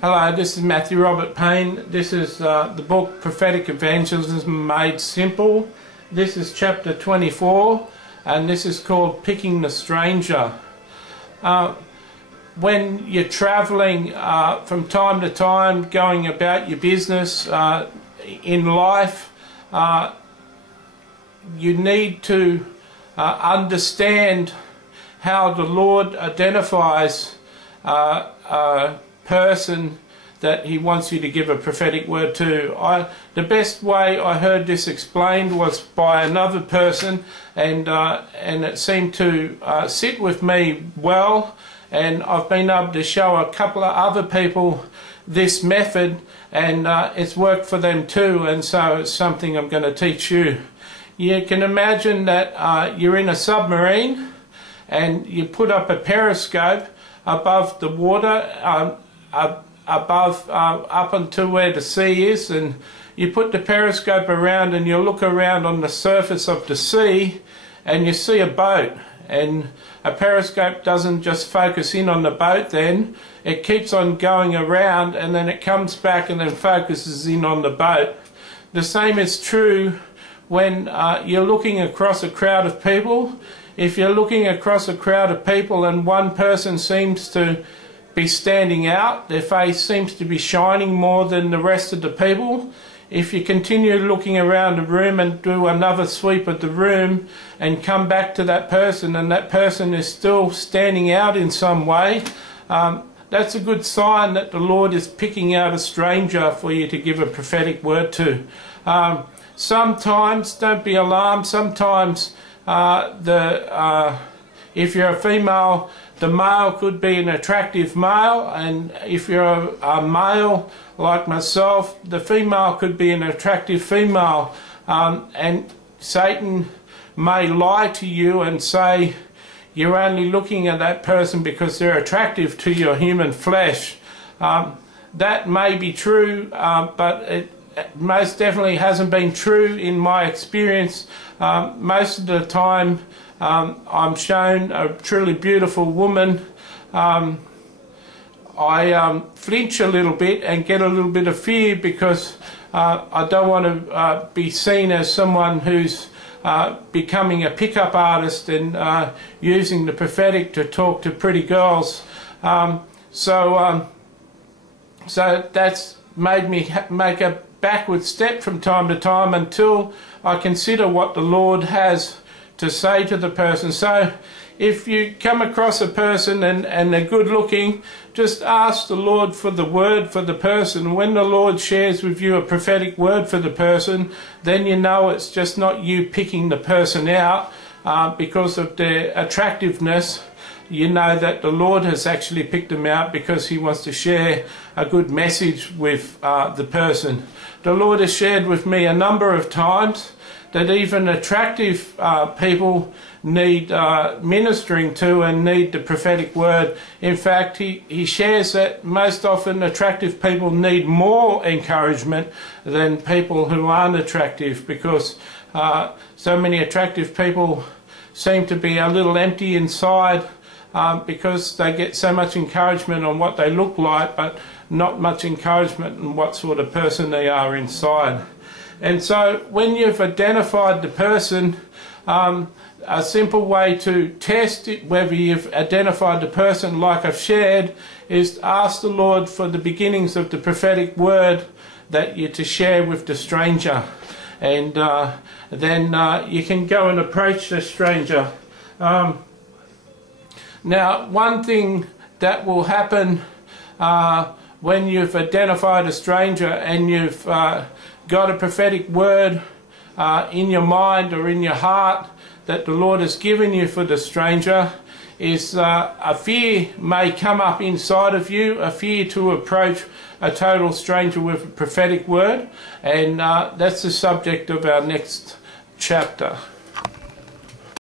Hello, this is Matthew Robert Payne. This is the book Prophetic Evangelism Made Simple. This is chapter 24 and this is called Picking the Stranger. When you're travelling from time to time, going about your business in life, you need to understand how the Lord identifies a person that he wants you to give a prophetic word to. The best way I heard this explained was by another person, and it seemed to sit with me well, and I've been able to show a couple of other people this method, and it's worked for them too, and so it's something I'm going to teach you. You can imagine that you're in a submarine and you put up a periscope above the water, up until where the sea is, and you put the periscope around and you look around on the surface of the sea and you see a boat, and a periscope doesn't just focus in on the boat, then it keeps on going around and then it comes back and then focuses in on the boat. The same is true when you're looking across a crowd of people. If you're looking across a crowd of people and one person seems to be standing out, their face seems to be shining more than the rest of the people, if you continue looking around the room and do another sweep of the room and come back to that person and that person is still standing out in some way, that's a good sign that the Lord is picking out a stranger for you to give a prophetic word to. Sometimes, don't be alarmed, sometimes if you're a female, the male could be an attractive male, and if you're a male like myself, the female could be an attractive female, and Satan may lie to you and say you're only looking at that person because they're attractive to your human flesh. That may be true, but it most definitely hasn't been true in my experience. Most of the time I'm shown a truly beautiful woman, I flinch a little bit and get a little bit of fear because I don't want to be seen as someone who's becoming a pickup artist and using the prophetic to talk to pretty girls. So that's made me make a backward step from time to time until I consider what the Lord has to say to the person. So if you come across a person and they're good looking, just ask the Lord for the word for the person. When the Lord shares with you a prophetic word for the person, then you know it's just not you picking the person out because of their attractiveness. You know that the Lord has actually picked them out because he wants to share a good message with the person. The Lord has shared with me a number of times that even attractive people need ministering to and need the prophetic word. In fact, he shares that most often attractive people need more encouragement than people who aren't attractive, because so many attractive people seem to be a little empty inside, because they get so much encouragement on what they look like, but not much encouragement on what sort of person they are inside. And so when you've identified the person, a simple way to test it, whether you've identified the person like I've shared, is to ask the Lord for the beginnings of the prophetic word that you're to share with the stranger. And then you can go and approach the stranger. Now, one thing that will happen when you've identified a stranger and you've got a prophetic word in your mind or in your heart that the Lord has given you for the stranger, is a fear may come up inside of you, a fear to approach a total stranger with a prophetic word, and that's the subject of our next chapter.